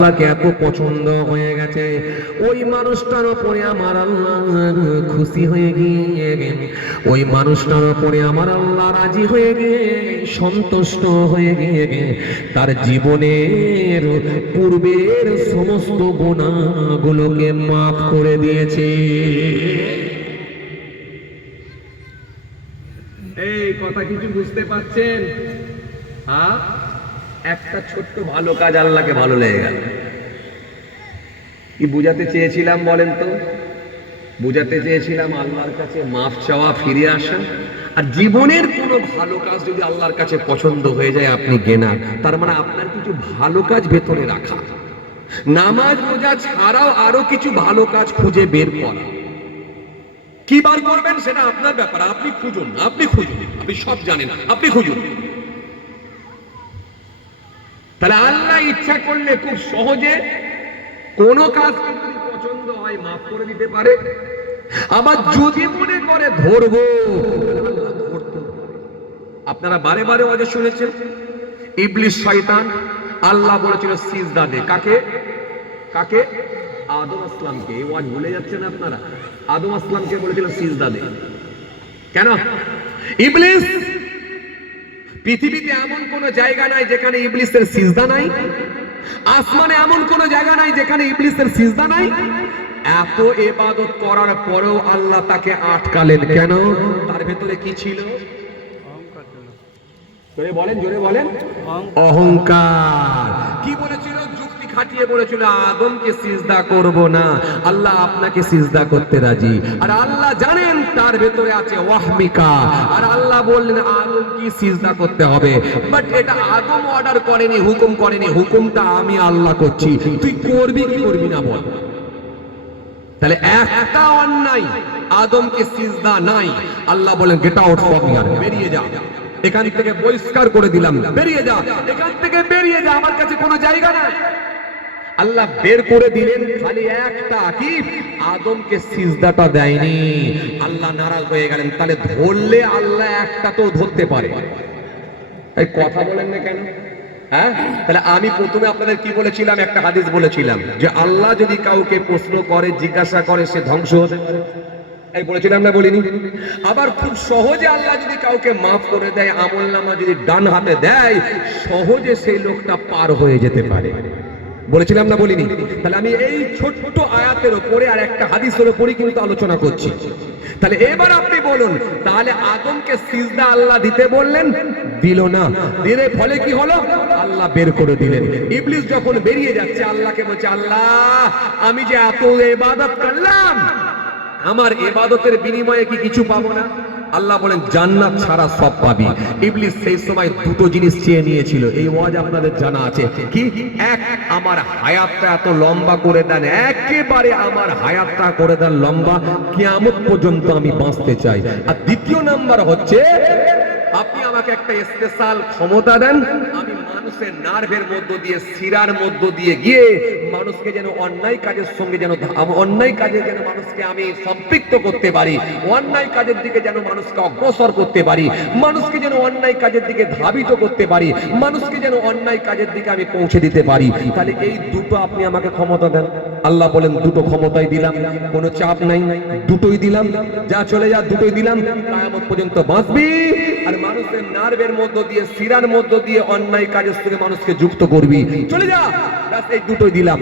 আল্লাহকে এত পছন্দ হয়ে গেছে, ওই মানুষটার উপরে আমার আল্লাহ খুশি হয়ে গিয়ে, ওই মানুষটার উপরে আমার আল্লাহ রাজি হয়ে গিয়ে, সন্তুষ্ট হয়ে গিয়ে তার জীবনের পূর্বের সমস্ত গুনাহগুলোকে মাফ করে দিয়েছে। এই কথা কিছু বুঝতে পারছেন? হ্যাঁ, একটা ছোট্ট ভালো কাজ আল্লাহকে ভালো লেগে গেল। কি বুঝাতে চেয়েছিলাম বলেন তো? বুঝাতে চেয়েছিলাম আল্লাহর কাছে মাফ চাওয়া, ফিরে আসা। আর জীবনের কোনো ভালো কাজ যদি আল্লাহর কাছে পছন্দ হয়ে যায়, আপনি গেনার, তার মানে আপনার কিছু ভালো কাজ ভেতরে রাখা। নামাজ রোজা ছাড়াও আরো কিছু ভালো কাজ খুঁজে বের করা। কি বার করবেন সেটা আপনার ব্যাপার, আপনি খুঁজুন, আপনি খুঁজুন, আপনি সব জানেন, আপনি খুঁজুন। তাহলে আল্লাহ ইচ্ছা করলে খুব সহজে কোন কাজ যদি পছন্দ হয় মাফ করে দিতে পারে। আবার যদি মনে করে ধরবো, আপনারা বারে বারে ওয়াজে শুনেছেন, ইবলিস শয়তান আল্লাহ বলেছিল সিজদা দে। কাকে? কাকে? আদম আসলামকে। এই ওয়াজ ভুলে যাচ্ছেন আপনারা? আদম আসলামকে বলেছিল সিজদা দে। কেন? ইবলিস, পৃথিবীতে এমন কোন জায়গা নাই যেখানে ইবলিসের সিজদা নাই। আসমানে এমন কোন জায়গা নাই যেখানে ইবলিসের সিজদা নাই। এত ইবাদত করার পরেও আল্লাহ তাকে আটকালেন কেন? তার ভেতরে কি ছিল? জোরে বলেন, জোরে বলেন। অহংকার। কি বলেছিল? যুক্তি খাটিয়ে বলেছিল আদমকে সিজদা করব না, আল্লাহ আপনাকে সিজদা করতে রাজি। আর আল্লাহ জানেন তার ভেতরে আছে ওয়াহমিকা। আর আল্লাহ বললেন আদম কি সিজদা করতে হবে। বাট এটা আদম অর্ডার করেনি, হুকুম করেনি, হুকুমটা আমি আল্লাহ করছি। তুই করবি কি করবি না বল। তাহলে একটা অন্যায়, আদমকে সিজদা নাই, আল্লাহ বলেন গেট আউট ফ্রম হিয়ার, বেরিয়ে যা এখান থেকে, বহিষ্কার করে দিলাম, বেরিয়ে যা এখান থেকে, বেরিয়ে যা, আমার কাছে কোনো জায়গা নাই। আল্লাহ বের করে দিলেন, খালি একটা কি, আদমকে সিজদাটা দেয়নি। আল্লাহ নারাজ হয়ে গেলেন। তাহলে ধরলে আল্লাহ একটা তো ধরতে পারে। এই কথা বলেন না কেন? হ্যাঁ, তাহলে আমি প্রথমে আপনাদের কি বলেছিলাম? একটা হাদিস বলেছিলাম যে আল্লাহ যদি কাউকে প্রশ্ন করে, জিজ্ঞাসা করে, সে ধ্বংস হতে পারে। এই বলেছিলাম না, বলিনি? আবার খুব সহজে আল্লাহ যদি কাউকে মাফ করে দেয়, আমলনামা যদি ডান হাতে দেয়, সহজে সেই লোকটা পার হয়ে যেতে পারে। বলেছিলাম না, বলিনি? তাহলে আমি এই ছোট্ট আয়াতের উপরে আর একটা হাদিসের উপরে কিন্তু আলোচনা করছি। তাহলে এবার আপনি বলুন, তাহলে আদমকে সিজদা আল্লাহ দিতে বললেন, দিল না। দিলে ফলে কি হলো? আল্লাহ বের করে দিলেন। ইবলিস যখন বেরিয়ে যাচ্ছে, আল্লাহকে বলছে আল্লাহ আমি যে এত ইবাদত করলাম, আমার ইবাদতের বিনিময়ে কি কিছু পাবো না? আল্লাহ বলেন জান্নাত ছাড়া সব পাবি। ইবলিস সেই সময় দুটো জিনিস চেয়ে নিয়েছিল, এই ওয়াজ আপনাদের জানা আছে কি? এক, আমার হায়াতটা এত লম্বা করে দেন, একেবারে আমার হায়াতটা করে দেন লম্বা, কিয়ামত পর্যন্ত আমি বাঁচতে চাই। আর দ্বিতীয় নাম্বার হচ্ছে আপনি আমাকে একটা স্পেশাল ক্ষমতা দেন, আমি মানুষের নার্ভের মধ্য দিয়ে, শিরার মধ্য দিয়ে গিয়ে মানুষকে যেন অন্যায় কাজের সঙ্গে, যেন অন্যায় কাজে যেন মানুষকে আমি সম্পৃক্ত করতে পারি, অন্যায় কাজের দিকে যেন মানুষকে অগ্রসর করতে পারি, মানুষকে যেন অন্যায় কাজের দিকে ধাবিত করতে পারি, মানুষকে যেন অন্যায় কাজের দিকে আমি পৌঁছে দিতে পারি। তাহলে এই দুটো আপনি আমাকে ক্ষমতা দেন। আল্লাহ বলেন দুটো ক্ষমতাই দিলাম, কোনো চাপ নাই, দুটোই দিলাম, যা চলে যা, দুটোই দিলাম, কিয়ামত পর্যন্ত বাঁচবি। আর মানুষের নার্ভের মধ্য দিয়ে, শিরার মধ্য দিয়ে অন্যায় কাজের সঙ্গে মানুষকে যুক্ত করবি, চলে যা, ব্যাস এই দুটোই দিলাম।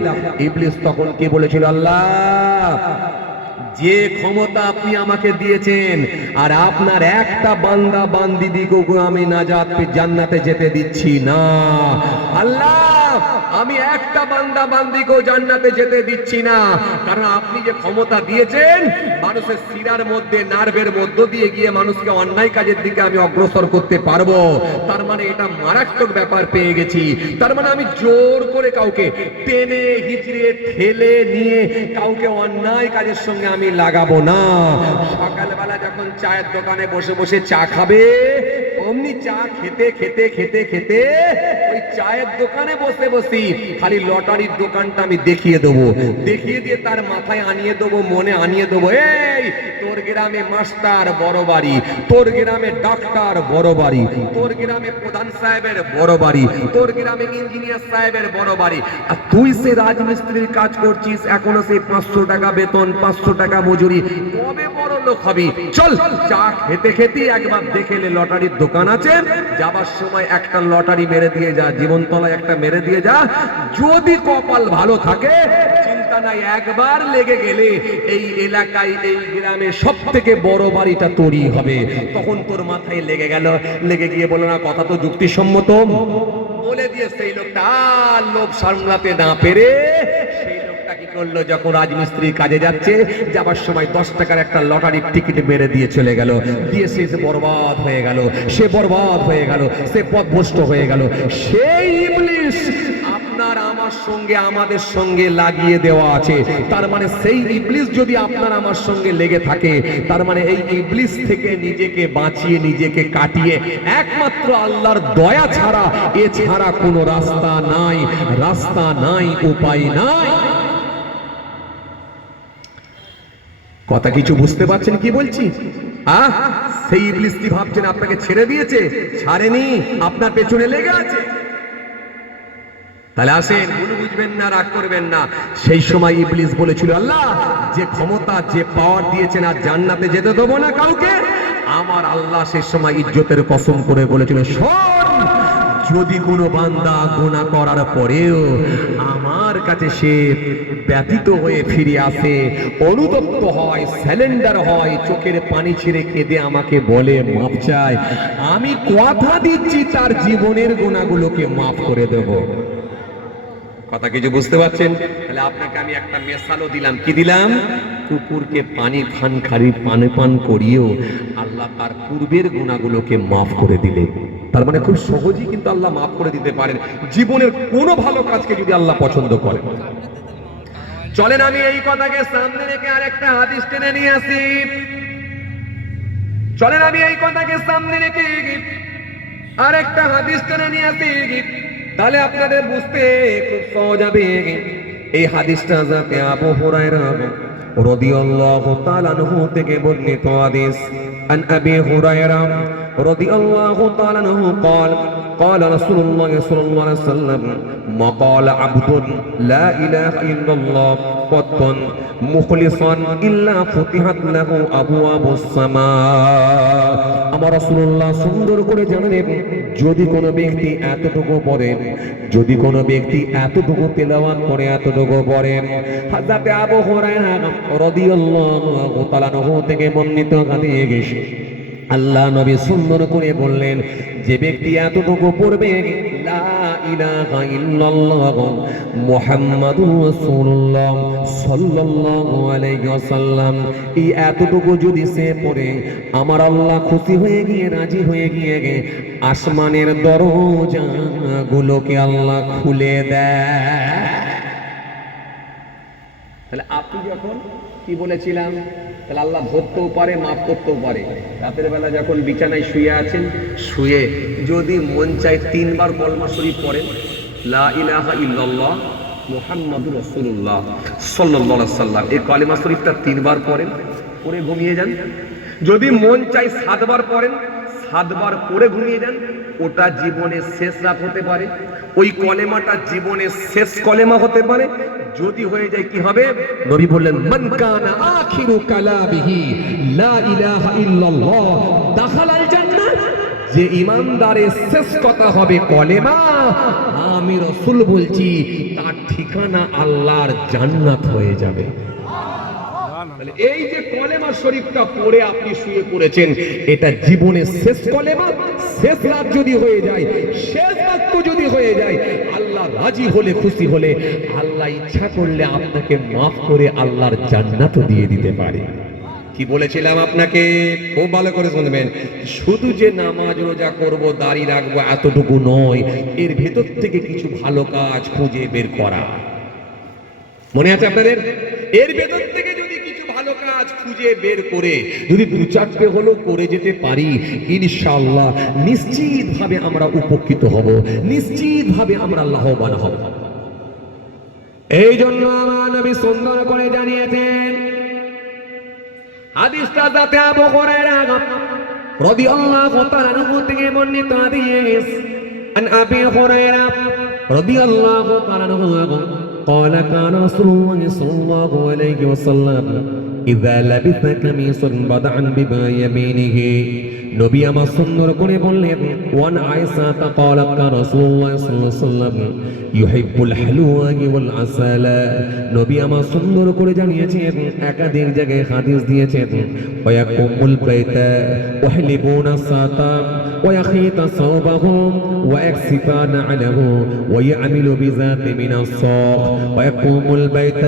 ইবলিস তখন কি বলেছিল? আল্লাহ যে ক্ষমতা আপনি আমাকে দিয়েছেন, আর আপনার একটা বান্দা বান্দিদিকে আমি নাজাত জান্নাতে যেতে দিচ্ছি না। আল্লাহ আমি একটা বান্দা বান্দিকেও জান্নাতে যেতে দিচ্ছি না, কারণ আপনি যে ক্ষমতা দিয়েছেন মানুষের শিরার মধ্যে, নার্ভের মধ্য দিয়ে গিয়ে মানুষকে অন্যায় কাজের দিকে আমি অগ্রসর করতে পারবো। তার মানে এটা মারাত্মক ব্যাপার পেয়ে গেছি। তার মানে আমি জোর করে কাউকে টেনে হিচড়ে ঠেলে নিয়ে কাউকে অন্যায় কাজের সঙ্গে আমি লাগাবো না। সকালবেলা যখন চায়ের দোকানে বসে বসে চা খাবে, অমনি চা খেতে খেতে খেতে খেতে ওই চায়ের দোকানে বসে বসি খালি লটারির দোকানটা আমি দেখিয়ে দেবো, দেখিয়ে দিয়ে তার মাথায় আনিয়ে দেবো, মনে আনিয়ে দেবো, এই তোর গ্রামে মাস্টার বড় বাড়ি, তোর গ্রামে ডাক্তার বড় বাড়ি, তোর গ্রামে প্রধান সাহেবের বড় বাড়ি, তোর গ্রামে ইঞ্জিনিয়ার সাহেবের বড় বাড়ি, আর তুই সে রাজমিস্ত্রির কাজ করছিস, এখনো সেই 500 টাকা বেতন, 500 টাকা মজুরি, কবে বড় লোক হবি? চল চা খেতে খেতে একবার দেখে নে লটারির দোকান আছে, যাবার সময় একটা লটারি মেরে দিয়ে যা, জীবনতলায় একটা মেরে দিয়ে যা, যদি কপাল ভালো থাকে চিন্তা নাই, একবার লেগে গেলে এই এলাকায় এই গ্রামে সব থেকে বড় বাড়িটা তৈরি হবে। তখন তোর মাথায় লেগে গেল, লেগে গিয়ে বলো না কথা তো যুক্তিসম্মত, বলে দিয়ে সেই লোকটা আর লোভ সামলাতে না পেরে সেই লোকটা কি করলো, যখন রাজমিস্ত্রির কাজে যাচ্ছে যাবার সময় 10 টাকার একটা লটারির টিকিট মেরে দিয়ে চলে গেল, দিয়ে সে বরবাদ হয়ে গেল, সে বরবাদ হয়ে গেল, সে পথভ্রষ্ট হয়ে গেল। সেই ইবলিস আপনার আমার সঙ্গে আমাদের সঙ্গে লাগিয়ে দেওয়া আছে, তার মানে সেই ইবলিস যদি আপনার আমার সঙ্গে লেগে থাকে, তার মানে এই ইবলিস থেকে নিজেকে বাঁচিয়ে নিজেকে কাটিয়ে একমাত্র আল্লাহর দয়া ছাড়া, এছাড়া কোনো রাস্তা নাই, রাস্তা নাই, উপায় নাই। কথা কিছু বুঝতে পারছেন কি বলছি? সেই ইবলিস কি ভাবছেন আপনাকে ছেড়ে দিয়েছে? ছাড়েনি, আপনার পেছনে লেগে আছে। তাহলে আসেন, ভুল বুঝবেন না, রাগ করবেন না। সেই সময় ইবলিস বলেছিল, আল্লাহ যে ক্ষমতা, যে পাওয়ার দিয়েছেন, আর জান্নাতে যেতে দেবো না কাউকে। আমার আল্লাহ সেই সময় ইজ্জতের কসম করে বলেছিল, শোন, যদি কোনো বান্দা গুনাহ করার পরেও আমার কাছে সে ব্যতীত হয়ে ফিরে আসে, অনুতপ্ত হয়, স্যালেন্ডার হয়, চোখের পানি ছেড়ে কেঁদে আমাকে বলে মাপ চায়, আমি কথা দিচ্ছি তার জীবনের গুনাহগুলোকে মাফ করে দেব। কথা কিছু বুঝতে পারছেন? তাহলে আপনাকে আমি একটা মেসালও দিলাম, কি দিলাম? কুকুরকে পানি খান খারি পানি পান করিয়েও আল্লাহ তার পূর্বের গুনাহগুলোকে মাফ করে দিলেন। তার মানে খুব সহজেই কিন্তু আল্লাহ মাফ করে দিতে পারেন জীবনের কোনো ভালো কাজকে যদি আল্লাহ পছন্দ করেন। চলেন আমি এই কথাকে সামনে রেখে আরেকটা হাদিস টেনে নিয়ে আসি। চলেন আমি এই কথাকে সামনে রেখে আরেকটা হাদিস টেনে নিয়ে আসি, তাহলে আপনাদের বুঝতে খুব সহজ হবে। এই হাদিসটা যাতে আবু হুরায়রা রাদিয়াল্লাহু তাআলা আনহু থেকে বর্ণিত হাদিস। আন আবি হুরায়রা রাদিয়াল্লাহু তাআলা আনহু قال قال رسول الله صلى الله عليه وسلم ما قال عبد لا اله الا الله قط مخلصا الا فتحت له ابواب السماء। আমার রাসূলুল্লাহ সুন্দর করে জানেন, যদি কোনো ব্যক্তি এতটুকু পড়েন, যদি কোনো ব্যক্তি এতটুকু তেলাওয়াত করে, এতটুকু পড়েন, হযরত আবু হুরায়রা রাদিয়াল্লাহু তাআলা আনহু থেকে বর্ণিত হাদিস, আল্লাহ নবী সুন্দর করে বললেন, যে ব্যক্তি এতটুকু পড়বে, লা ইলাহা ইল্লাল্লাহ মুহাম্মাদুর রাসূলুল্লাহ সাল্লাল্লাহু আলাইহি ওয়াসাল্লাম, এই এতটুকু যদি সে পড়ে, আমার আল্লাহ খুশি হয়ে গিয়ে, রাজি হয়ে গিয়ে আসমানের দরজাগুলোকে আল্লাহ খুলে দেয়। তাহলে আপনি যখন কি বলেছিলাম, তাহলে আল্লাহ ধরতেও পারে, মাফ করতেও পারে। রাতের বেলা যখন বিছানায় শুয়ে আছেন, শুয়ে যদি মন চায় 3 বার কলমা শরীফ পড়েন, লা ইলাহা ইল্লাল্লাহ মুহাম্মাদুর রাসূলুল্লাহ সাল্লাল্লাহু আলাইহি ওয়াসাল্লাম, এই কলেমা শরীফটা 3 বার পড়েন, পড়ে ঘুমিয়ে যান। যদি মন চায় 7 বার পড়েন, 7 বার পড়ে ঘুমিয়ে যান। ওটা জীবনের শেষ রাত হতে পারে, ওই কলেমাটা জীবনের শেষ কলেমা হতে পারে। যদি হয়ে যায় কি হবে? নবী বললেন, মান কানা আখিরু কালামিহি লা ইলাহা ইল্লাল্লাহ দাখালাল জান্নাহ। যে ইমানদারের শেষ কথা হবে কলেমা, আমি রাসূল বলছি, তার ঠিকানা আল্লাহর জান্নাত হয়ে যাবে। এই যে কলেমা শরীফটা পড়ে আপনি শুয়ে পড়েছেন, এটা জীবনের শেষ কলেমা। শেষ রাত যদি হয়ে যায়, শেষ বাক্য যদি হয়ে যায়, আল্লাহ রাজি হলে, খুশি হলে, আল্লাহ ইচ্ছা করলে আপনাকে মাফ করে আল্লাহর জান্নাত দিয়ে দিতে পারে। কি বলেছিলাম আপনাকে, খুব ভালো করে শুনবেন। শুধু যে নামাজ রোজা করব, দাড়ি রাখবো, এতটুকু নয়, এর ভেতর থেকে কিছু ভালো কাজ খুঁজে বের করা। মনে আছে আপনাদের? এর ভেতর থেকে যদি কিছু ভালো কাজ কাজ খুঁজে বের করে যদি দু চারটে হলো করে যেতে পারি, ইনশাআল্লাহ নিশ্চিতভাবে আমরা উপকৃত হব, নিশ্চিতভাবে আমরা লাভবান হব। এই জন্য আমার নবী সুন্দর করে জানিয়েছেন, হাদিসটা যাতে আবু হুরায়রা রাদিয়াল্লাহু তাআলা আনহু থেকে বর্ণিত হাদিস, আন আবি হুরায়রা রাদিয়াল্লাহু তাআলা আনহু قال كان رسول الله صلى الله عليه وسلم إذا لبث قميص بدعا بيمينه। নবী আমার সুন্দর করে বললেন, ওয়ান আয়েশা قالت كان رسول الله صلى الله عليه وسلم يحب الحلوى والعسل। নবী আমার সুন্দর করে জানিয়েছেন, একাধিক জায়গায় হাদিস দিয়েছেন, ওয়ায়াকুমুল বাইতা ওয়াহলিবুনা সাতা ويخيط ثوبهم ويكسف نعله ويعمل بذات من الصاق ويقوم البيت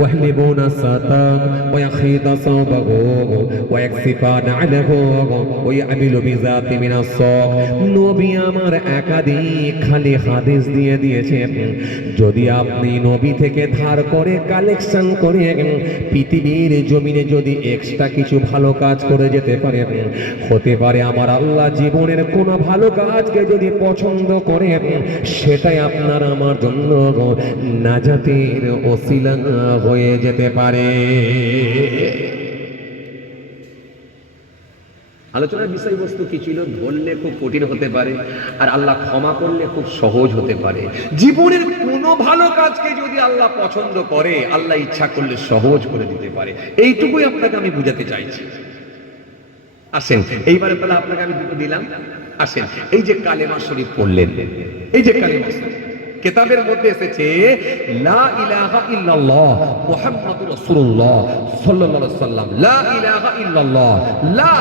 ويحلبون الساتان ويخيط ثوبه ويكسف نعله ويعمل بذات من الصاق। নবী আমার একাধিক খালি হাদিস দিয়ে দিয়েছেন, যদি আপনি নবী থেকে ধার করে কালেকশন করে পৃথিবীর জমিনে যদি এক্সট্রা কিছু ভালো কাজ করে যেতে পারেন, হতে পারে আমার আল্লাহ জীবনের কোন ভালো কাজকে যদি পছন্দ করে, সেটাই আপনার আমার জন্য নাজাতের ওসিলা হয়ে যেতে পারে। আলোচনার বিষয়বস্তু কি ছিল? ধরলে খুব কঠিন হতে পারে, আর আল্লাহ ক্ষমা করলে খুব সহজ হতে পারে। জীবনের কোনো ভালো কাজকে যদি আল্লাহ পছন্দ করে, আল্লাহ ইচ্ছা করলে সহজ করে দিতে পারে। এইটুকুই আপনাকে আমি বুঝাতে চাইছি। আসেন এইবারে তাহলে আপনাকে আমি দুটো দিলাম। আসেন, এই যে কালেমা শরীফ পড়লেন, এই যে কালেমা শরীফ কিতাবের মধ্যে এসেছে, লা ইলাহা ইল্লাল্লাহ মুহাম্মাদুর রাসূলুল্লাহ সাল্লাল্লাহু আলাইহি ওয়াসাল্লাম। লা ইলাহা ইল্লাল্লাহ, লা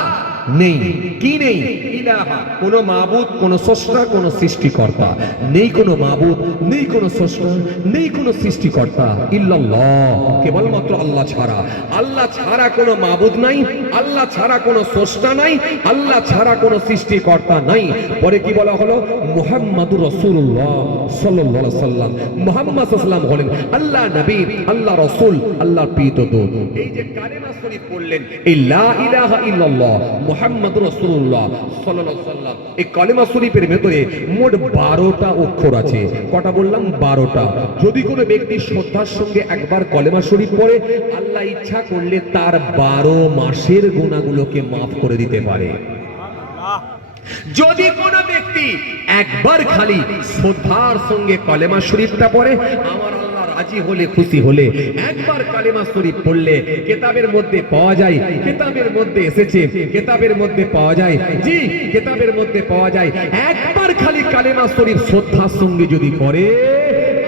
নেই, কি নেই? ইলাহা, কোন মাবুদ, কোন স্রষ্টা, কোন সৃষ্টিকর্তা নেই, কোন মাবুদ নেই, কোন স্রষ্টা নেই, কোন সৃষ্টিকর্তা, ইল্লাল্লাহ, কেবলমাত্র আল্লাহ ছাড়া। আল্লাহ ছাড়া কোন মাবুদ নাই, আল্লাহ ছাড়া কোন স্রষ্টা নাই, আল্লাহ ছাড়া কোন সৃষ্টিকর্তা নাই। পরে কি বলা হলো? মুহাম্মাদুর রাসূলুল্লাহ সাল্লাল্লাহু আলাইহি ওয়াসাল্লাম। মুহাম্মদ সাল্লাল্লাহু আলাইহি ওয়াসাল্লাম হলেন আল্লাহ নবী, আল্লাহ রাসূল, আল্লাহর প্রিয় দূত। এই যে কালেমা শরীফ পড়লেন, এই লা ইলাহা ইল্লাল্লাহ মুহাম্মাদুর রাসূলুল্লাহ সাল্লাল্লাহু আলাইহি ওয়াসাল্লাম, এই কালেমা শরীফের ভেতরে মোট 12টা অক্ষর আছে। কটা বললাম? 12টা। যদি কোনো ব্যক্তি শ্রদ্ধার সঙ্গে একবার কালেমা শরীফ পড়ে, আল্লাহ ইচ্ছা করলে তার 12 মাসের গুনাহগুলোকে মাফ করে দিতে পারে। যদি কোনো ব্যক্তি একবার খালি শ্রদ্ধার সঙ্গে কালেমা শরীফটা পড়ে, আমার আল্লাহ রাজি হলে, খুশি হলে, একবার কালেমা শরীফ পড়লে কিতাবের মধ্যে পাওয়া যায়, কিতাবের মধ্যে এসেছে, কিতাবের মধ্যে পাওয়া যায়, জি কিতাবের মধ্যে পাওয়া যায়, একবার খালি কালেমা শরীফ শ্রদ্ধার সঙ্গে যদি পড়ে,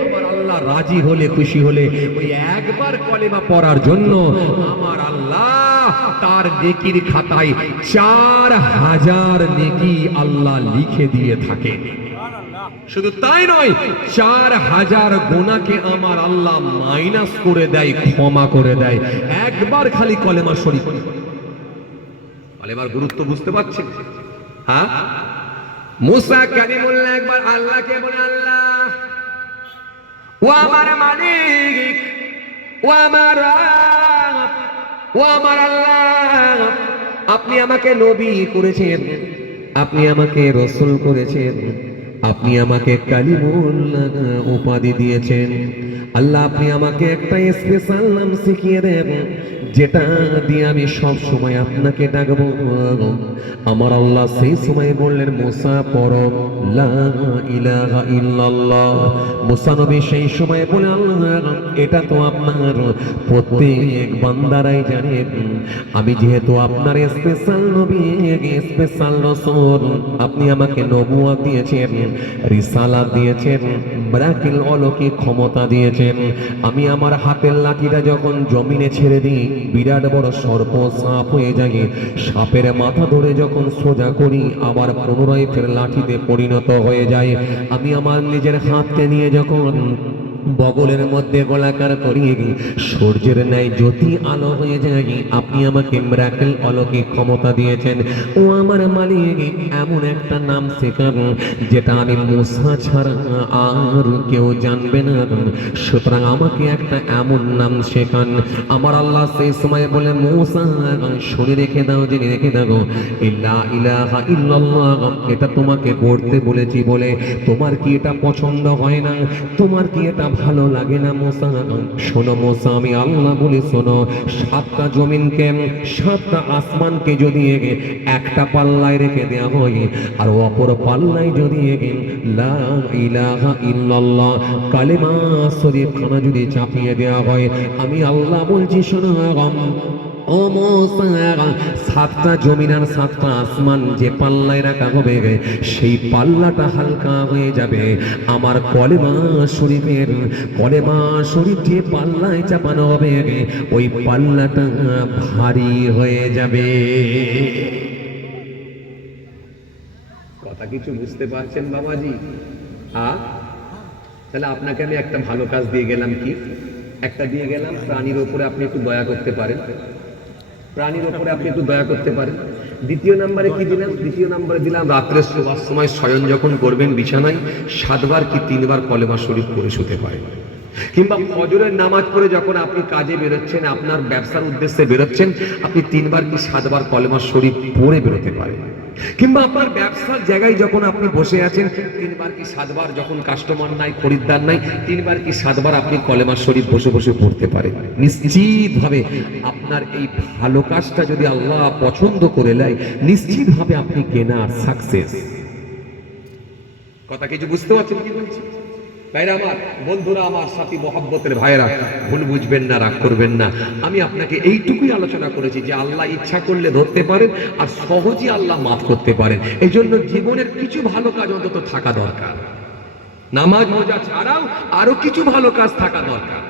আমার আল্লাহ রাজি হলে, খুশি হলে, ওই একবার কালেমা পড়ার জন্য আমার আল্লাহ তার নেকির খাতায় 4000 নেকি আল্লাহ লিখে দিয়ে থাকে। শুধু তাই নয়, 4000 গুনাহকে আমার আল্লাহ মাইনাস করে দেয়, ক্ষমা করে দেয়, একবার খালি কালেমা শরীফ। কালেমার গুরুত্ব বুঝতে পারছেন? হ্যাঁ, মুসা কালিমুল্লাহ একবার আল্লাহকে বলে, আল্লাহ ও আমার মালিক, ও আমার ও আমার আল্লাহ, আপনি আমাকে নবী করেছেন, আপনি আমাকে রাসূল করেছেন, আপনি আমাকে কালিমুল্লাহ উপাধি দিয়েছেন। আল্লাহ, আপনি আমাকে একটা স্পেশাল নাম শিখিয়ে দেন, যেটা দিয়ে আমি সব সময় আপনাকে ডাকবো। আমার আল্লাহ সেই সময় বললেন, মুসা পড়ো লা ইলাহা ইল্লাল্লাহ। মুসা নবী সেই সময় বলে, আল্লাহ এটা তো আপনার প্রত্যেক বান্দারাই জানে, আমি যেহেতু আপনার স্পেশাল নবী, স্পেশাল রাসূল, আপনি আমাকে নবুয়ত দিয়েছেন, রিসালাত দিয়েছেন, মিরাকিল অলৌকিক ক্ষমতা দিয়েছেন। আমি আমার হাতের লাঠিটা যখন জমিনে ছেড়ে দিই, বিরাট বড় সর্প সাপ হয়ে যায়, সাপের মাথা ধরে যখন সোজা করি, আবার পুনরায় ফের লাঠিতে পরিণত হয়ে যায়। আমি আমার নিজের হাতকে নিয়ে যখন বগলের মধ্যে গোলাকার করিয়ে সূর্যের ন্যায় জ্যোতি আলো হয়ে যায়। আপনি আমাকে মিরাকেল অলৌকিক ক্ষমতা দিয়েছেন। ও আমার মালিক, এমন একটা নাম শেখান যেটা আমি মুসা ছাড়া আর কেউ জানবে না। সুতরাং আমাকে একটা এমন নাম শেখান। আমার আল্লাহ সেই সময় বলে, মুসা শুনে রেখে দাও, জেনে রেখে দাও, লা ইলাহা ইল্লাল্লাহ এটা তোমাকে পড়তে বলেছি বলে তোমার কি এটা পছন্দ হয় না? তোমার কি এটা ভালো লাগে না? মুসা শোনো মুসা, আমি আল্লাহ বলি শোনো, সাতটা জমিনকে, সাতটা আসমানকে যদি একটা পাল্লায় রেখে দেওয়া হয় আর অপর পাল্লায় যদি লা ইলাহা ইল্লাল্লাহ কালেমা শরীফ খানা যদি চাপিয়ে দেওয়া হয়, আমি আল্লাহ বলছি শোনো, ও মুসা, সাতটা জমিন আর সাতটা আসমান যে পাল্লায় রাখা হবে সেই পাল্লাটা হালকা হয়ে যাবে। আমার কলেমা শরীফের, কলেমা শরীফ যে পাল্লায় চাপানো হবে ওই পাল্লাটা ভারী হয়ে যাবে। কথা কিছু বুঝতে পারছেন বাবাজি? তাহলে আপনাকে আমি একটা ভালো কাজ দিয়ে গেলাম। কি একটা দিয়ে গেলাম? প্রাণীর উপরে আপনি একটু দয়া করতে পারেন, প্রাণীর উপরে আপনি একটু দয়া করতে পারেন। দ্বিতীয় নম্বরে কি দিলাম? দ্বিতীয় নম্বরে দিলাম রাত্রে শোবার সময় শয়ন যখন করবেন বিছানায় 7 বার কি 3 বার কলেমা শরীফ পড়ে শুতে হয়। কিংবা ফজরের নামাজ পড়ে যখন আপনি কাজে বেরোচ্ছেন, আপনার ব্যবসার উদ্দেশ্যে বেরোচ্ছেন, আপনি 3 বার কি 7 বার কলেমা শরীফ পড়ে বেরোতে পারেন। কিংবা আপনার ব্যবসার জায়গায় যখন আপনি বসে আছেন 3 বার কি 7 বার, যখন কাস্টমার নাই, খরিদ্দার নাই, 3 বার কি 7 বার আপনি কলেমা শরীফ বসে বসে পড়তে পারেন। নিশ্চিতভাবে আপনার এই ভালো কাজটা যদি আল্লাহ পছন্দ করে নেয়, নিশ্চিতভাবে আপনি গেনার, সাকসেস। কথা কিছু বুঝতে পারছেন কি বলছি? ভাইরা আমার, বন্ধুরা আমার, সাথী মহব্বতের ভাইরা, ভুল বুঝবেন না, রাগ করবেন না। আমি আপনাকে এইটুকুই আলোচনা করেছি যে আল্লাহ ইচ্ছা করলে ধরতে পারেন আর সহজেই আল্লাহ মাফ করতে পারেন। এই জন্য জীবনের কিছু ভালো কাজ অন্তত থাকা দরকার। নামাজ রোজা ছাড়াও আরো কিছু ভালো কাজ থাকা দরকার।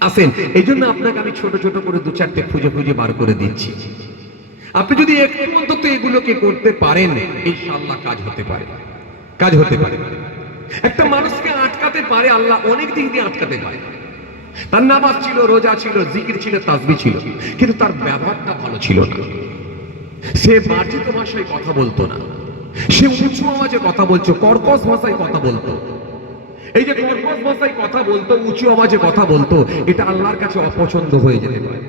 আসেন, এই জন্য আপনাকে আমি ছোট ছোট করে 2-4টে খুঁজে খুঁজে বার করে দিচ্ছি। আপনি যদি একটু অন্তত এগুলোকে করতে পারেন, ইনশাআল্লাহ কাজ হতে পারে, কাজ হতে পারে। একটা মানুষকে আটকাতে পারে আল্লাহ, অনেক দিক দিয়ে আটকাতে পারে। তার নামাজ ছিল, রোজা ছিল, জিকির ছিল, তাসবিহ ছিল, কিন্তু তার ব্যবহারটা ভালো ছিল না। সে মার্জিত ভাষায় কথা বলতো না, সে উঁচু আওয়াজে কথা বলতো, কর্কশ ভাষায় কথা বলতো। এই যে কর্কশ ভাষায় কথা বলতো, উঁচু আওয়াজে কথা বলতো, এটা আল্লাহর কাছে অপছন্দ হয়ে যেতে পারে।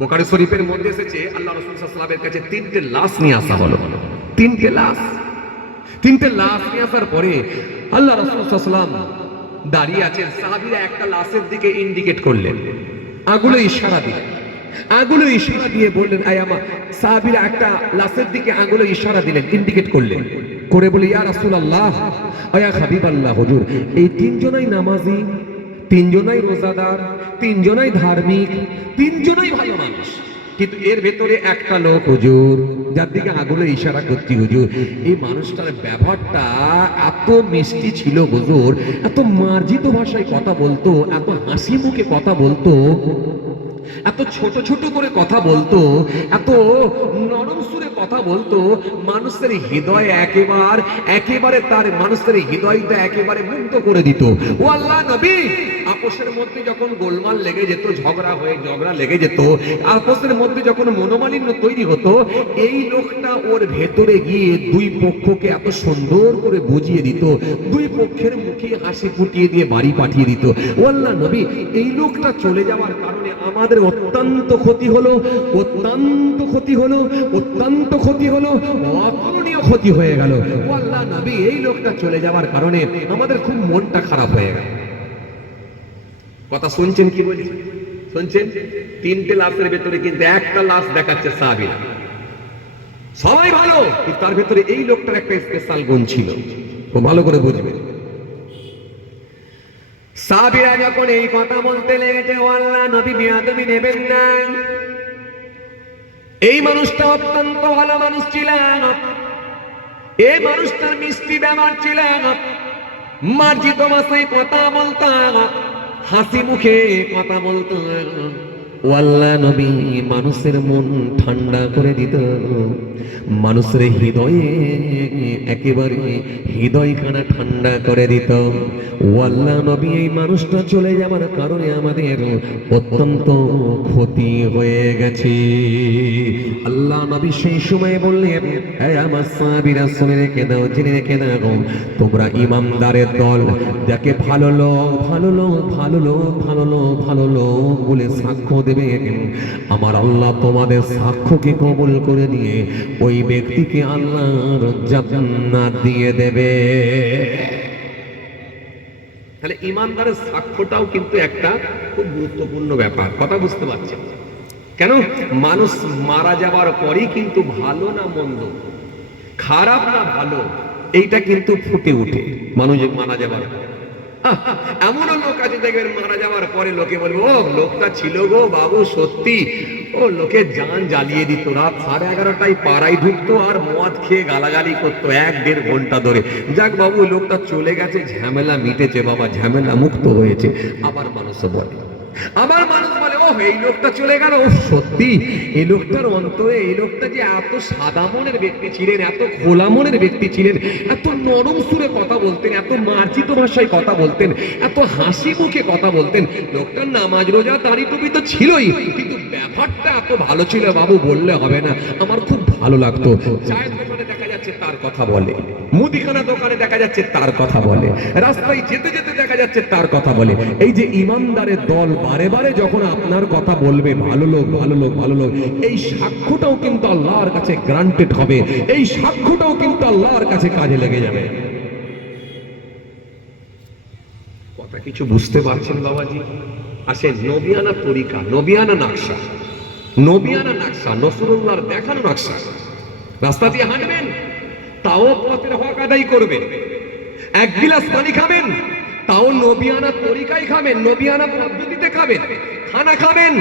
বুখারী শরীফের মধ্যে এসেছে আল্লাহ রাসূল সাল্লাল্লাহু আলাইহি ওয়াসাল্লামের কাছে 3টে লাশ নিয়ে আসা হলো। 3টে লাশ, 3টে লাশ নিয়ে আসার পরে আল্লাহ রাসূল সাল্লাল্লাহু আলাইহি ওয়াসাল্লাম দাঁড়িয়ে আছেন। সাহাবীরা একটা লাশের দিকে ইন্ডিকেট করলেন, আঙ্গুলে ইশারা দিলেন, আঙ্গুলে ইশারা দিয়ে বললেন, আয় আমার সাহাবীরা একটা লাশের দিকে আঙ্গুলে ইশারা দিলেন, ইন্ডিকেট করলেন, করে বলে, ইয়া রাসূলুল্লাহ, ইয়া হাবিবাল্লাহ, হুজুর এই 3 জনাই নামাজি, 3 জনাই রোজাদার, 3 জনাই ধার্মিক, 3 জনাই ভালো মানুষ, কিন্তু এর ভেতরে একটা লোক হুজুর যার দিকে আগুলে ইশারা করছি হুজুর, এই মানুষটার ব্যবহারটা এত মিষ্টি ছিল হুজুর, এত মার্জিত ভাষায় কথা বলতো, এত হাসি মুখে কথা বলতো, এত ছোট ছোট করে কথা বলতো, এত নরম সুরে কথা বলতো, মানুষের হৃদয় একেবারে তার মানুষের হৃদয়টা একেবারে মুগ্ধ করে দিত। ও আল্লাহ নবী, আপোষের মধ্যে যখন গোলমাল লেগে যেত, ঝগড়া লেগে যেত, আপোষের মধ্যে যখন মনোমালিন্য তৈরি হতো, এই লোকটা ওর ভেতরে গিয়ে 2 পক্ষকে এত সুন্দর করে বুঝিয়ে দিত, 2 পক্ষের মুখে হাসি ফুটিয়ে দিয়ে বাড়ি পাঠিয়ে দিত। ও আল্লাহ নবী, এই লোকটা চলে যাওয়ার কারণে আমাদের অত্যন্ত ক্ষতি হলো, অত্যন্ত ক্ষতি হলো, অত্যন্ত ক্ষতি হলো, অতুলনীয় ক্ষতি হয়ে গেল। ও আল্লাহ নবী, এই লোকটা চলে যাওয়ার কারণে আমাদের খুব মনটা খারাপ হয়ে গেল। কথা শুনছেন কি বলছি? শুনছেন? 3টে লাশের ভেতরে কিন্তু একটা লাশ দেখাচ্ছে সাহাবীরা, সবাই ভালো, কিন্তু তার ভেতরে এই লোকটার একটা স্পেশাল গুণ ছিল, খুব ভালো করে বুঝবেন। সাহাবীরা যখন এই কথা বলতে লেগেছে, ও আল্লাহ নবী বিয়াদবি নেবেন না, এই মানুষটা অত্যন্ত ভালো মানুষ ছিল, এই মানুষটার মিষ্টি ব্যবহার ছিল, মার্জিত ভাষায় কথা বলতো, হাসি মুখে কথা বলতো। ও ও আল্লাহ নবী মানুষের মন ঠান্ডা করে দিত, মানুষের হৃদয়ে একেবারে হৃদয়খানা ঠান্ডা করে দিত। ও আল্লাহ নবী এই মানুষটা চলে যাবার কারণে আমাদের অত্যন্ত ক্ষতি হয়ে গেছে। আল্লাহ নবী সেই সময় বললেন, হে আমার সাহাবীরা শুনে রেখে দাও, জেনে রেখে দাও, তোমরা ইমানদারের দল, যাকে ভালো লোক ভালো লোক ভালো লোক ভালো লোক ভালো লোক বলে সাক্ষ্য দেবে, আমার আল্লাহ তোমাদের সাক্ষ্যকে কবুল করে নিয়ে ওই ব্যক্তিকে আল্লাহর জান্নাত দিয়ে দেবে। তাহলে ইমানদারের সাক্ষ্যটাও কিন্তু একটা খুব গুরুত্বপূর্ণ ব্যাপার। কথা বুঝতে পারছেন? কেন মানুষ মারা যাবার পরেই কিন্তু ভালো না মন্দ, খারাপ না ভালো, এইটা কিন্তু ফুটে উঠে মানুষ মারা যাবার পরে। এমনও লোক আছে দেখবেন মারা যাওয়ার পরে লোকে বলবে, ও লোকটা ছিল গো বাবু সত্যি, ও লোকে জান জ্বালিয়ে দিত, রাত 11:30টায় পাড়ায় ঢুকতো আর মদ খেয়ে গালাগালি করতো 1-1.5 ঘন্টা ধরে। যাক বাবু লোকটা চলে গেছে, ঝামেলা মিটেছে বাবা, ঝামেলা মুক্ত হয়েছে। আবার মানুষ বলে, আবার মানুষ বলে, ও এই লোকটা চলে গেল, ও সত্যি এই লোকটার অন্তরে, এই লোকটা যে এত সাদা মনের ব্যক্তি ছিলেন, এত খোলা মনের ব্যক্তি ছিলেন, এত নরম সুরে কথা বলতেন, এত মার্জিত ভাষায় কথা বলতেন, এত হাসি মুখে কথা বলতেন, লোকটার নামাজ রোজা দাড়ি টুপি তো ছিলই, কিন্তু ব্যাপারটা এত ভালো ছিল বাবু বললে হবে না, আমার খুব ভালো লাগতো। চায়ের দোকানে দেখা যাচ্ছে তার কথা বলে, মুদিখানা দোকানে দেখা যাচ্ছে তার কথা বলে, রাস্তায় যেতে যেতে দেখা যাচ্ছে তার কথা বলে। এই যে ইমানদারের দল বারে বারে যখন আপনার কথা বলবে, ভালো লোক ভালো লোক ভালো লোক, এই সাক্ষ্যটাও কিন্তু আল্লাহর কাছে গ্রান্টেড হবে, এই সাক্ষ্যটাও কিন্তু আল্লাহর কাছে কাজে লেগে যাবে। কথা কিছু বুঝতে পারছেন বাবাজি? আসেন, নবিয়ানা তরিকা, নবিয়ানা নকশা, নবিয়ানা নকশা, নসরুল্লাহর দেখানো নকশা। রাস্তা দিয়ে হাঁটবেন, তাও পথের হক আদায় করবেন। এক গিলাস পানি খাবেন, তাও নবিয়ানা তরিকায় খাবেন, নবিয়ানা পদ্ধতিতে খাবেন। খানা খাবেন,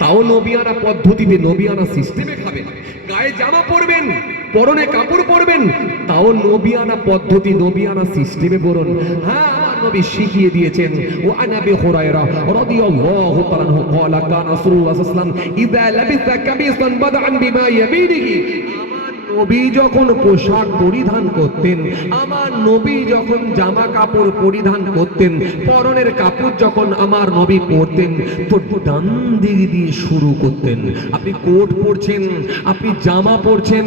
তাও নবিয়ানা পদ্ধতিতে, নবিয়ানা সিস্টেমে খাবেন। গায়ে জামা পরবেন, পরনে কাপড় পরবেন, তাও নবিয়ানা পদ্ধতি, নবিয়ানা সিস্টেমে পরুন। হ্যাঁ, আমার নবী শিখিয়ে দিয়েছেন। ও আনাবি হুরায়রা রাদিয়াল্লাহু তাআলা আনহু قال كان رسول الله صلى الله عليه وسلم اذا لبس قميصا بدأ بما يمينه। নবী যখন পোশাক পরিধান করতেন, আমার নবী যখন জামা কাপড় পরিধান করতেন, পরনের কাপড় যখন আমার নবী পরতেন, তো ডান দিক দিয়ে শুরু করতেন। আপনি কোট পরছেন, আপনি জামা পরছেন,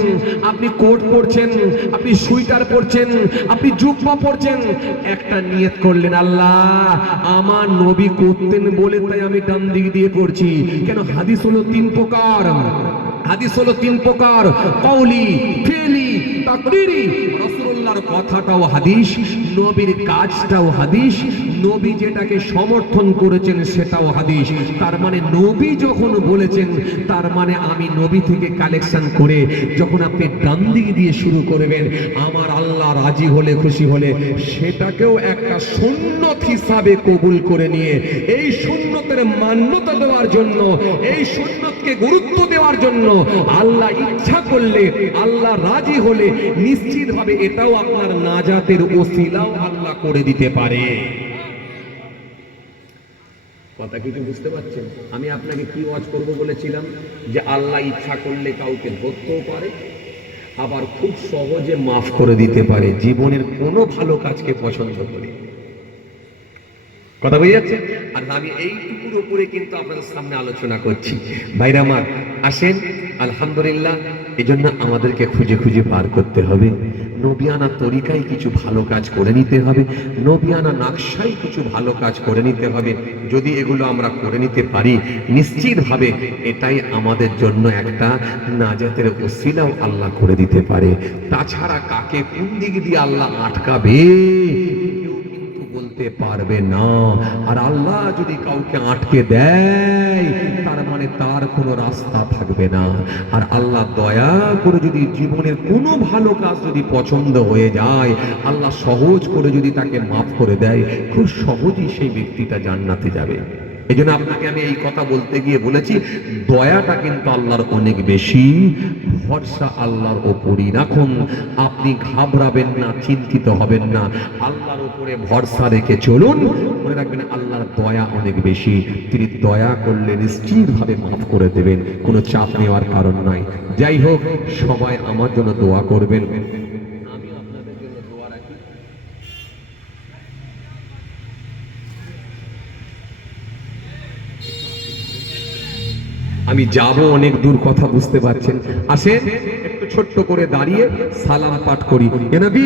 আপনি কোট পরছেন, আপনি সুইটার পরছেন, আপনি জুব্বা পরছেন, একটা নিয়ত করলেন, আল্লাহ আমার নবী করতেন বলে তাই আমি ডান দিক দিয়ে পড়ছি। কেন? হাদিস হলো 3 প্রকার, হাদিস হলো 3 প্রকার, কওলি, ফিলি, তাকরিরি। রাসূলুল্লাহর কথাটাও হাদিস, নবীর কাজটাও হাদিস, নবী যেটাকে সমর্থন করেছেন সেটাও হাদিস। তার মানে নবী যখন বলেছেন, তার মানে আমি নবী থেকে কালেকশন করে যখন আপনি ডান দিক দিয়ে শুরু করবেন, আমার আল্লাহ রাজি হলে, খুশি হলে, সেটাকেও একটা সুন্নত হিসাবে কবুল করে নিয়ে, এই সুন্নতের মান্যতা দেওয়ার জন্য, এই সুন্নতকে গুরুত্ব দেওয়ার জন্য আল্লাহ ইচ্ছা করলে, আল্লাহ রাজি হলে নিশ্চিতভাবে এটাও আপনার নাজাতের ওসিলাও আল্লাহ করে দিতে পারে। কথা কিছু বুঝতে পারছেন? আমি আপনাকে কি ওয়াজ করব বলেছিলাম যে আল্লাহ ইচ্ছা করলে কাউকে ধরতেও পারে, আবার খুব সহজে মাফ করে দিতে পারে জীবনের কোনো ভালো কাজকে পছন্দ করে। কথা বুঝে যাচ্ছে? আর আমি এইটুকুর উপরে কিন্তু আপনাদের সামনে আলোচনা করছি। ভাইরা আমার, আসেন, আলহামদুলিল্লাহ, এজন্য আমাদেরকে খুঁজে খুঁজে পার করতে হবে। নবিয়ানা তরিকায় কিছু ভালো কাজ করে নিতে হবে, নবিয়ানা নকশায় কিছু ভালো কাজ করে নিতে হবে। যদি এগুলো আমরা করে নিতে পারি, নিশ্চিতভাবে এটাই আমাদের জন্য একটা নাজাতের ওসিলাও আল্লাহ করে দিতে পারে। তাছাড়া কাকে কোন দিক দিয়ে আল্লাহ আটকাবে বলতে পারবে না। আর আল্লাহ যদি কাউকে আটকে দেয়, তার মানে তার কোনো রাস্তা থাকবে না। আর আল্লাহ দয়া করে যদি জীবনের কোনো ভালো কাজ যদি পছন্দ হয়ে যায়, আল্লাহ সহজ করে যদি তাকে মাফ করে দেয়, খুব সহজেই সেই ব্যক্তিটা জান্নাতে যাবে। এই জন্য আপনাকে আমি এই কথা বলতে গিয়ে বলেছি, দয়াটা কিন্তু আল্লাহর অনেক বেশি, ভরসা আল্লাহর ওপরই রাখুন। আপনি ঘাবড়াবেন না, চিন্তিত হবেন না, আল্লাহর উপরে ভরসা রেখে চলুন। মনে রাখবেন আল্লাহর দয়া অনেক বেশি, তিনি দয়া করলে নিশ্চিতভাবে মাফ করে দেবেন, কোনো চাপ নেওয়ার কারণ নাই। যাই হোক, সবাই আমার জন্য দোয়া করবেন। আমি আপনাদের জন্য দোয়া রাখি। আমি যাব অনেক দূর, কথা বুঝতে পারছেন। আসেন একটু ছোট্ট করে দাঁড়িয়ে সালাম পাঠ করি। ইয়া নবী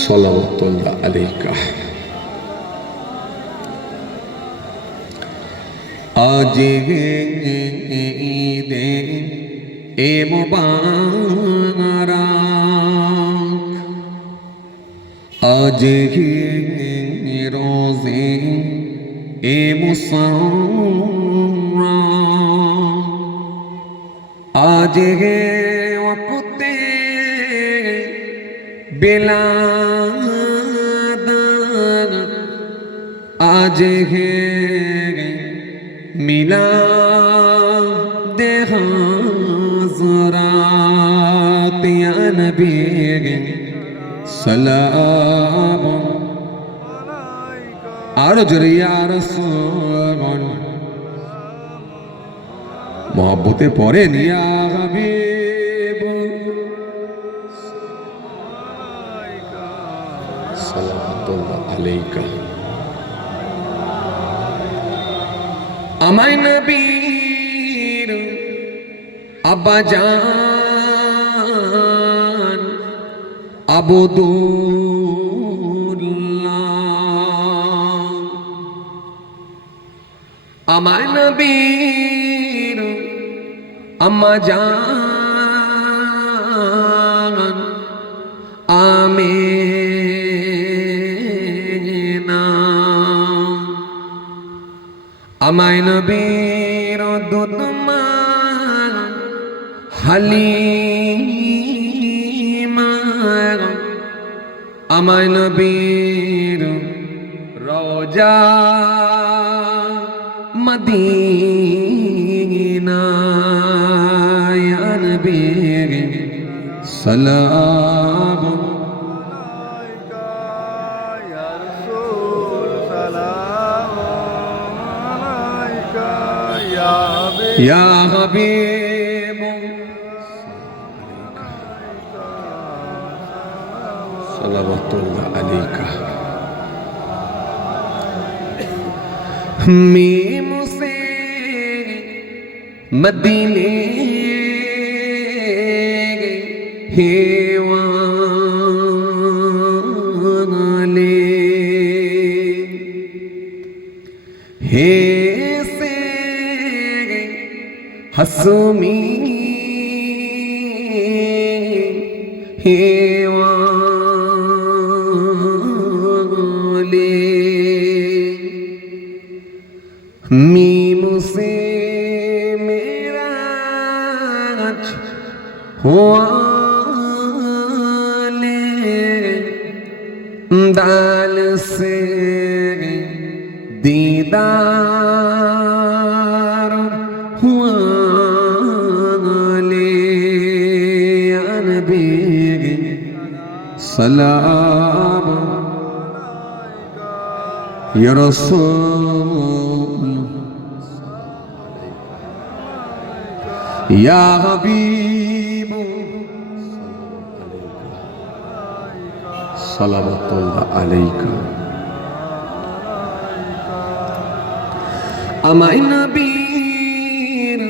সাল্লাল্লাহু আলাইকা। আজ ঈদে এ মুবারক, আজ রোজে এ মুসররত, আজ ওয়াক্তে বিলাদত, আজ मिलाद हज़रात या नबी सलाम आरज़ या रसूल मोहब्बते पढ़े या हबीब सल्लल्लाहु अलैका। আমায় নবীর আব্বা জান আবদুল্লাহ, আমায় নবীর আম্মা জান আমিনা, আমায় নবীর দুধমা হালিমা, আমায় নবীর রওজা মদিনা, ইয়া নবী সালাম या हबीब सल्लल्लाहु अलैका। मीम से मदीने वाले हे हसमी वाले मीम से मेरा वाले, दाल से दीदार हुआ सलाम या रसूल या हबीब सल्लल्लाहु अलैका। আমায় নবীর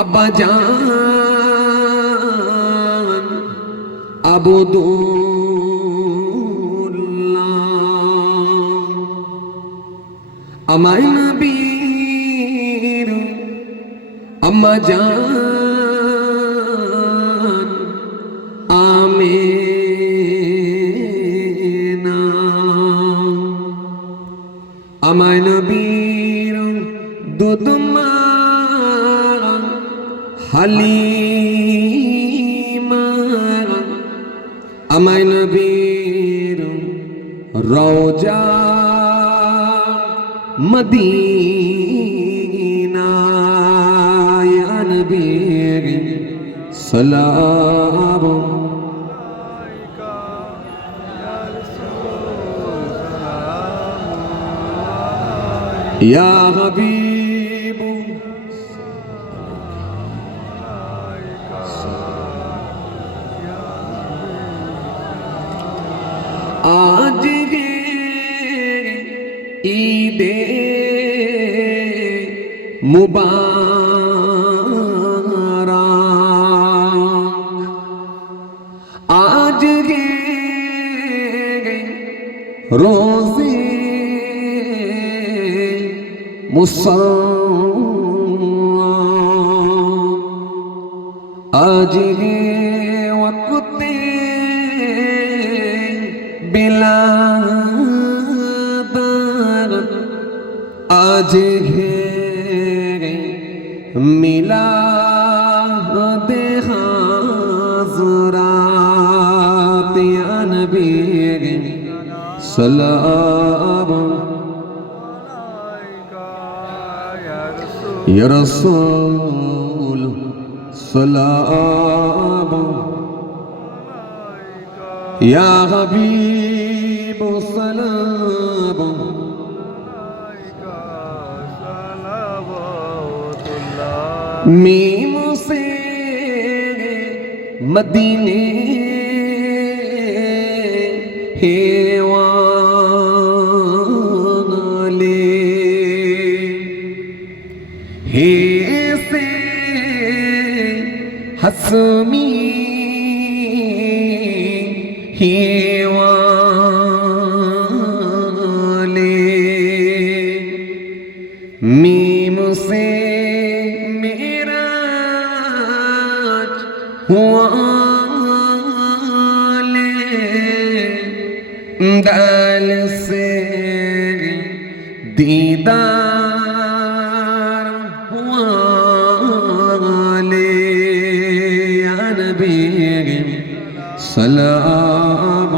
আব্বা জান আবদুল্লাহ, আমায় নবীর আম্মা জান আমিনা, আমায় নবীর দুধমা হালিমা, আমায় নবীর রওজা মদিনা, ইয়া নবী সালাম ইয়া হাবিব আজ গে ঈদে মুবারক, আজ গে রোজে आज है वक्त बिलादत, आज है मिलाद हाज़रात, या नबी सलाम या रसूल सलाम या हबीब सलाम, मीम से मदीने वाले, हे से हसमी हे वाले, मीम से मेराज वाले, दाल से दीदार वाले, या नबी सलाम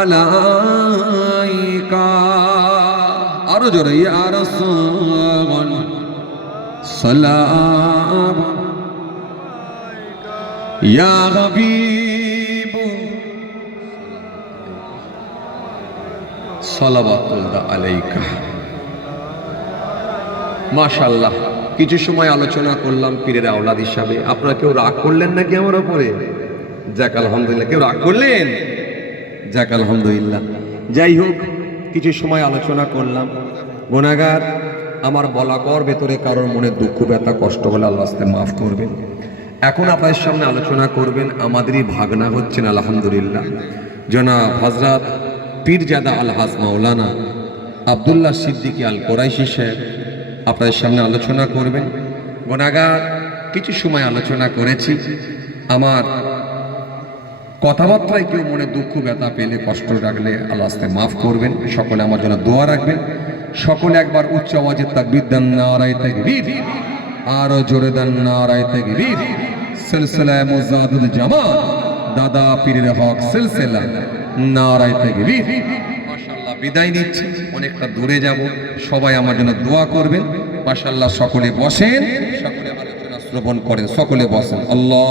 अलैका, आरो जोरे या रसूल सलाम या हबीब সালাওয়াতুল্লাহ আলাইকা। মাশাআল্লাহ, কিছু সময় আলোচনা করলাম পীরের আওলাদ হিসাবে। আপনারা কেউ রাগ করলেন নাকি আমার উপরে? যাক আলহামদুলিল্লাহ, কেউ রাগ করলেন? যাক আলহামদুলিল্লাহ। যাই হোক, কিছু সময় আলোচনা করলাম। গুনাহগার, আমার বলাকর ভেতরে কারোর মনে দুঃখ ব্যথা কষ্ট হলে আল্লাহ আস্তে মাফ করবেন। এখন আপনাদের সামনে আলোচনা করবেন আমাদেরই ভাগনা হচ্ছেন আলহামদুলিল্লাহ জনাব হযরত পীরজাদা আলহাজ মাওলানা আব্দুল্লাহ সিদ্দিকী আল কোরাইশি সাহেব আপনাদের সামনে আলোচনা করবেন। গুনাহগার, কিছু সময় আলোচনা করেছি। আমার কথাবার্তায় কেউ মনে দুঃখ ব্যথা পেলে কষ্ট রাখলে আল্লাহ আস্তে মাফ করবেন। সকলে আমার জন্য দোয়া রাখবেন। সকলে একবার উচ্চ আওয়াজে তাকবীর দেন, নারায়ে তাকবীর, আরো জোরে দেন নারায়ে তাকবীর। সিলসিলা মুজাদ্দিদ জামাত দাদা পীরের হক সিলসিলা, নারায়ে তাকবীর। মাশাআল্লাহ, বিদায় নিচ্ছি, অনেকটা দূরে যাব। সবাই আমার জন্য দোয়া করবেন। মাশাআল্লাহ, সকলে বসেন, সকলে আলোচনা শ্রবণ করেন, সকলে বসেন। আল্লাহ